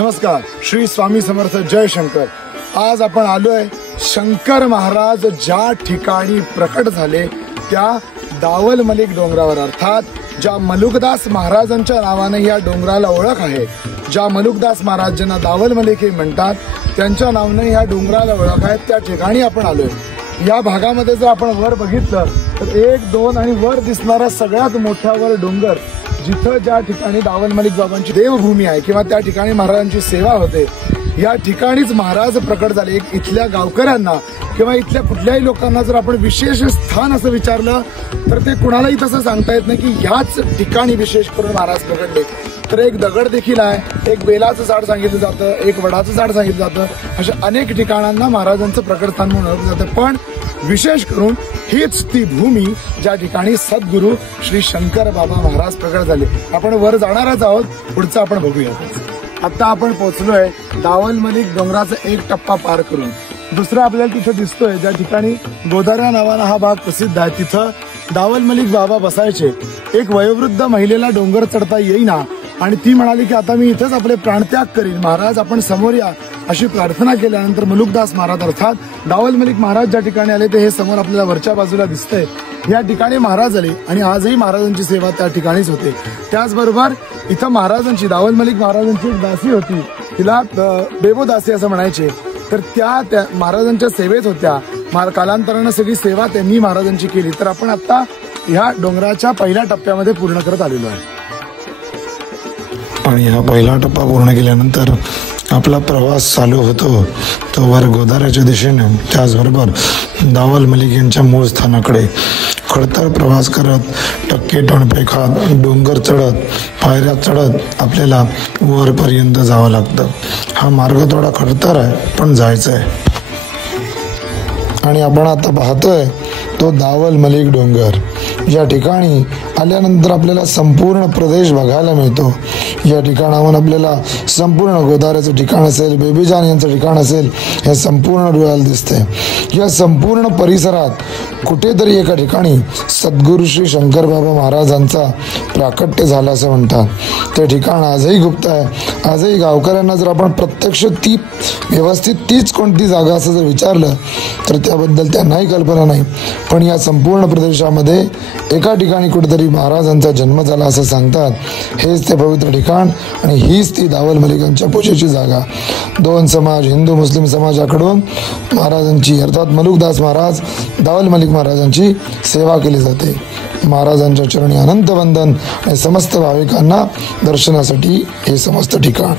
नमस्कार, श्री स्वामी समर्थ, जय शंकर। आज आपण आलोय शंकर महाराज ज्या ठिकाणी प्रकट झाले त्या दावल मलिक डोंगरावर, अर्थात ज्या मलुकदास महाराजांच्या नावाने या डोंगराला ओळख आहे, ज्या मलुकदास महाराज ज्यांना दावल मलिक हे म्हणतात त्यांच्या नावाने या डोंगराला ओळख आहे, त्या ठिकाणी आपण आलोय। या भागामध्ये जर आपण वर बघितलं तर 1, 2 आणि वर दिसणारा सगळ्यात मोठा वर डोंगर, जिथं ज्या ठिकाणी दावल मलिक बाबांची देवभूमी आहे किंवा त्या ठिकाणी महाराजांची सेवा होते, या ठिकाणीच महाराज प्रकट झाले। इथल्या गावकऱ्यांना किंवा इथल्या कुठल्याही लोकांना जर आपण विशेष स्थान असं विचारलं तर ते कुणालाही तसं सांगता येत नाही की ह्याच ठिकाणी विशेष करून महाराज प्रकटले। तर एक दगड देखील आहे, एक बेलाचं झाड सांगितलं जातं, एक वडाचं झाड सांगितलं जातं, अशा अनेक ठिकाणांना महाराजांचं प्रकट स्थान म्हणून ओळखलं जातं। पण विशेष करून हीच ती भूमी ज्या ठिकाणी सद्गुरू श्री शंकर बाबा महाराज प्रकट झाले। आपण वर जाणारच आहोत, पुढचं आपण बघूया। आता आपण पोहोचलोय दावल मलिक डोंगराचा एक टप्पा पार करून। दुसरा आपल्याला तिथे दिसतोय ज्या ठिकाणी गोदारा नावानं हा भाग प्रसिद्ध आहे, तिथं दावल मलिक बाबा बसायचे। एक वयोवृद्ध महिलेला डोंगर चढता येईना आणि ती म्हणाली की आता मी इथेच आपले प्राणत्याग करीन, महाराज आपण समोर या, अशी प्रार्थना केल्यानंतर मलुकदास महाराज अर्थात दावल मलिक महाराज ज्या ठिकाणी आले ते हे समोर आपल्याला वरच्या बाजूला दिसतंय, या ठिकाणी महाराज आले आणि आजही महाराजांची सेवा त्या ठिकाणीच होते। त्याचबरोबर इथं महाराजांची, दावल मलिक महाराजांची एक दासी होती, तिला बेबो दासी असं म्हणायचे, तर त्या महाराजांच्या सेवेत होत्या। कालांतरानं सगळी सेवा त्यांनी महाराजांची केली। तर आपण आता ह्या डोंगराच्या पहिल्या टप्प्यामध्ये पूर्ण करत आलेलो आहे आणि हा पहिला टप्पा पूर्ण केल्यानंतर आपला प्रवास चालू होतो तो वर गोदाऱ्याच्या दिशेने, त्याचबरोबर दावल मलिक यांच्या मूळ स्थानाकडे खडतर प्रवास करत, टक्के टणपे खात, डोंगर चढत, पायऱ्या चढत आपल्याला वरपर्यंत जावं लागतं। हा मार्ग थोडा खडतर आहे पण जायचं आहे। आणि आपण आता पाहतोय तो दावल मलिक डोंगर। या ठिकाणी आल्यानंतर आपल्याला संपूर्ण प्रदेश बघायला मिळतो। या ठिकाणाहून आपल्याला संपूर्ण गोदाऱ्याचं ठिकाण असेल, बेबीजान यांचं ठिकाण असेल, हे संपूर्ण डोळ्याला दिसते। या संपूर्ण परिसरात कुठेतरी एका ठिकाणी सद्गुरू श्री शंकर बाबा महाराजांचा प्राकट्य झाला असं म्हणतात। ते ठिकाण आजही गुप्त आहे। आजही गावकऱ्यांना जर आपण प्रत्यक्ष ती व्यवस्थित तीच कोणती जागा असं जर विचारलं तर त्याबद्दल त्यांनाही कल्पना नाही। पण या संपूर्ण प्रदेशामध्ये एका ठिकाणी कुठेतरी महाराजांचा जन्म झाला असं सांगतात। हेच ते पवित्र ठिकाण आणि हीच ती दावल मलिकांच्या पूजेची जागा। 2 समाज, हिंदू मुस्लिम समाजाकडून महाराजांची अर्थात मलुकदास महाराज, दावल मलिक महाराजांची सेवा केली जाते। महाराजांच्या चरणी अनंत वंदन आणि समस्त भाविकांना दर्शनासाठी हे समस्त ठिकाण।